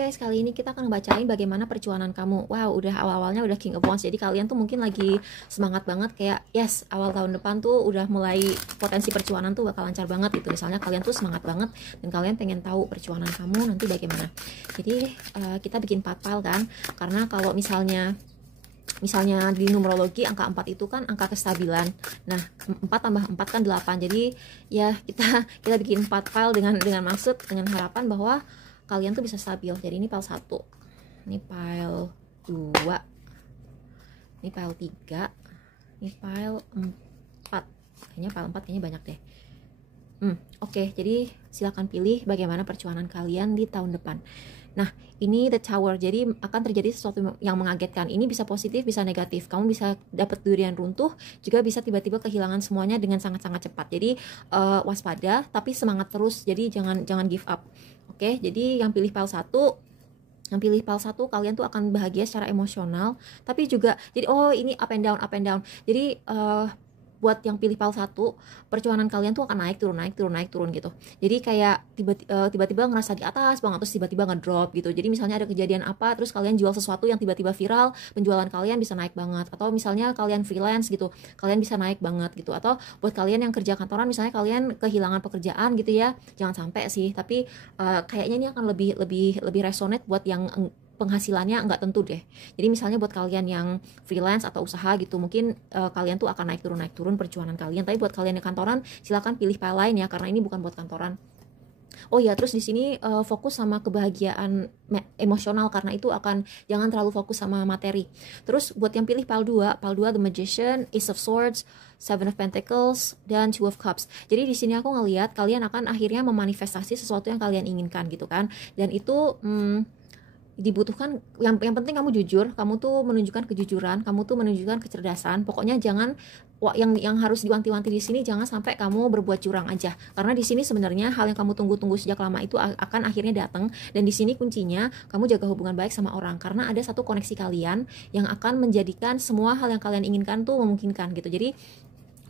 guys, kali ini kita akan bacain bagaimana perjuangan kamu. Wow, udah awal-awalnya udah King of Wands. Jadi kalian tuh mungkin lagi semangat banget kayak yes, awal tahun depan tuh udah mulai potensi perjuangan tuh bakal lancar banget gitu. Misalnya kalian tuh semangat banget dan kalian pengen tahu perjuangan kamu nanti bagaimana. Jadi kita bikin 4 pile kan. Karena kalau misalnya di numerologi angka 4 itu kan angka kestabilan. Nah, 4 tambah 4 kan 8. Jadi ya kita bikin 4 file dengan maksud, dengan harapan bahwa kalian tuh bisa stabil. Jadi ini file 1, ini file 2, ini file 3, ini file 4. Kayaknya file 4 kayaknya banyak deh. Oke, jadi silakan pilih bagaimana perjuangan kalian di tahun depan. Nah, ini the tower. Jadi akan terjadi sesuatu yang mengagetkan. Ini bisa positif, bisa negatif. Kamu bisa dapat durian runtuh, juga bisa tiba-tiba kehilangan semuanya dengan sangat-sangat cepat. Jadi waspada, tapi semangat terus. Jadi jangan give up. Oke, jadi yang pilih file 1, kalian tuh akan bahagia secara emosional, tapi juga jadi ini up and down. Jadi buat yang pilih file 1, perjuangan kalian tuh akan naik turun gitu. Jadi kayak tiba-tiba ngerasa di atas banget, terus tiba-tiba ngedrop gitu. Jadi misalnya ada kejadian apa, terus kalian jual sesuatu yang tiba-tiba viral, penjualan kalian bisa naik banget. Atau misalnya kalian freelance gitu, kalian bisa naik banget gitu. Atau buat kalian yang kerja kantoran, misalnya kalian kehilangan pekerjaan gitu ya, jangan sampai sih. Tapi kayaknya ini akan lebih resonate buat yang penghasilannya nggak tentu deh. Jadi misalnya buat kalian yang freelance atau usaha gitu, mungkin kalian tuh akan naik turun perjuangan kalian. Tapi buat kalian yang kantoran, silakan pilih file lain ya, karena ini bukan buat kantoran. Oh ya, terus di sini fokus sama kebahagiaan emosional, karena itu jangan terlalu fokus sama materi. Terus buat yang pilih file 2 The Magician, Ace of Swords, Seven of Pentacles, dan Two of Cups. Jadi di sini aku ngelihat kalian akan akhirnya memanifestasi sesuatu yang kalian inginkan gitu kan. Dan itu dibutuhkan yang penting kamu jujur, kamu tuh menunjukkan kejujuran, kamu tuh menunjukkan kecerdasan. Pokoknya jangan yang harus diwanti-wanti di sini, jangan sampai kamu berbuat curang aja. Karena di sini sebenarnya hal yang kamu tunggu-tunggu sejak lama itu akan akhirnya datang. Dan di sini kuncinya kamu jaga hubungan baik sama orang, karena ada satu koneksi kalian yang akan menjadikan semua hal yang kalian inginkan tuh memungkinkan gitu. Jadi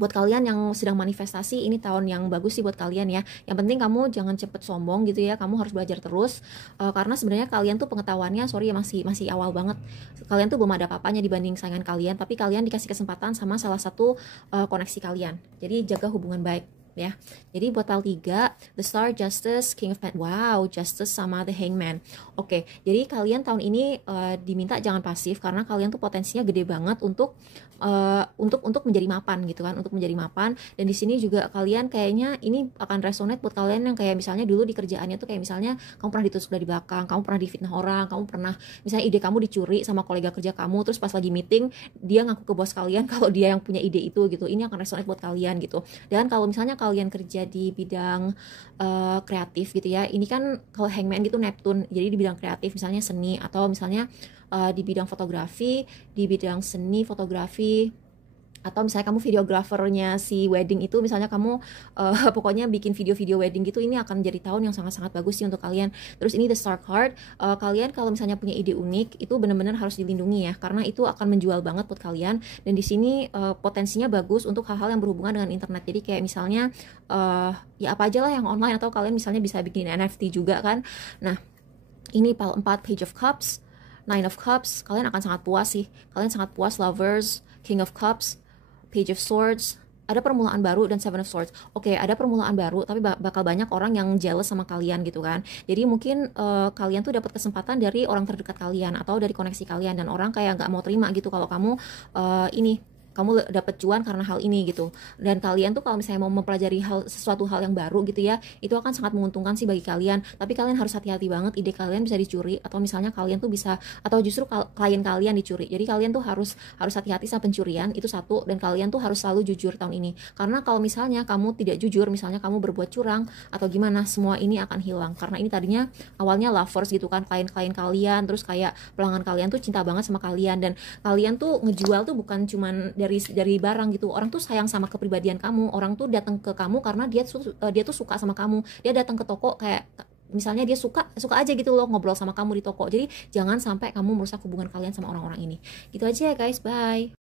buat kalian yang sedang manifestasi, ini tahun yang bagus sih buat kalian ya. Yang penting kamu jangan cepet sombong gitu ya. Kamu harus belajar terus, karena sebenarnya kalian tuh pengetahuannya masih awal banget. Kalian tuh belum ada apa-apanya dibanding saingan kalian, tapi kalian dikasih kesempatan sama salah satu koneksi kalian. Jadi jaga hubungan baik ya. Jadi buat file 3, The Star, Justice, King of Pentacles. Wow, Justice sama The Hangman. Oke, jadi kalian tahun ini diminta jangan pasif, karena kalian tuh potensinya gede banget untuk menjadi mapan gitu kan, untuk menjadi mapan. Dan di sini juga kalian kayaknya ini akan resonate buat kalian yang kayak misalnya dulu di kerjaannya tuh kayak misalnya kamu pernah ditusuk dari belakang, kamu pernah difitnah orang, kamu pernah misalnya ide kamu dicuri sama kolega kerja kamu, terus pas lagi meeting dia ngaku ke bos kalian kalau dia yang punya ide itu gitu. Ini akan resonate buat kalian gitu. Dan kalau misalnya kalian kerja di bidang kreatif gitu ya, ini kan kalau Hangman gitu Neptune, jadi di bidang kreatif misalnya seni, atau misalnya di bidang fotografi, di bidang seni fotografi, atau misalnya kamu videografernya si wedding itu, misalnya kamu pokoknya bikin video-video wedding gitu, ini akan jadi tahun yang sangat-sangat bagus sih untuk kalian. Terus ini The Star card, kalian kalau misalnya punya ide unik itu benar-benar harus dilindungi ya, karena itu akan menjual banget buat kalian. Dan di sini potensinya bagus untuk hal-hal yang berhubungan dengan internet. Jadi kayak misalnya ya apa aja lah yang online, atau kalian misalnya bisa bikin NFT juga kan. Nah, ini file 4, Page of Cups, Nine of Cups. Kalian akan sangat puas sih. Kalian sangat puas. Lovers, King of Cups, Page of Swords. Ada permulaan baru dan Seven of Swords. Oke, ada permulaan baru, tapi bakal banyak orang yang jealous sama kalian gitu kan. Jadi mungkin kalian tuh dapat kesempatan dari orang terdekat kalian atau dari koneksi kalian, dan orang kayak nggak mau terima gitu kalau kamu kamu dapat cuan karena hal ini gitu. Dan kalian tuh kalau misalnya mau mempelajari sesuatu hal yang baru gitu ya, itu akan sangat menguntungkan sih bagi kalian. Tapi kalian harus hati-hati banget, ide kalian bisa dicuri, atau misalnya kalian tuh bisa, atau justru klien kalian dicuri. Jadi kalian tuh harus hati-hati sama pencurian, itu satu. Dan kalian tuh harus selalu jujur tahun ini, karena kalau misalnya kamu tidak jujur, misalnya kamu berbuat curang atau gimana, semua ini akan hilang. Karena ini tadinya awalnya lovers gitu kan, klien-klien kalian, terus kayak pelanggan kalian tuh cinta banget sama kalian, dan kalian tuh ngejual tuh bukan cuman dari barang gitu. Orang tuh sayang sama kepribadian kamu. Orang tuh datang ke kamu karena dia tuh suka sama kamu. Dia datang ke toko kayak misalnya dia suka aja gitu loh ngobrol sama kamu di toko. Jadi jangan sampai kamu merusak hubungan kalian sama orang-orang ini. Gitu aja ya guys, bye.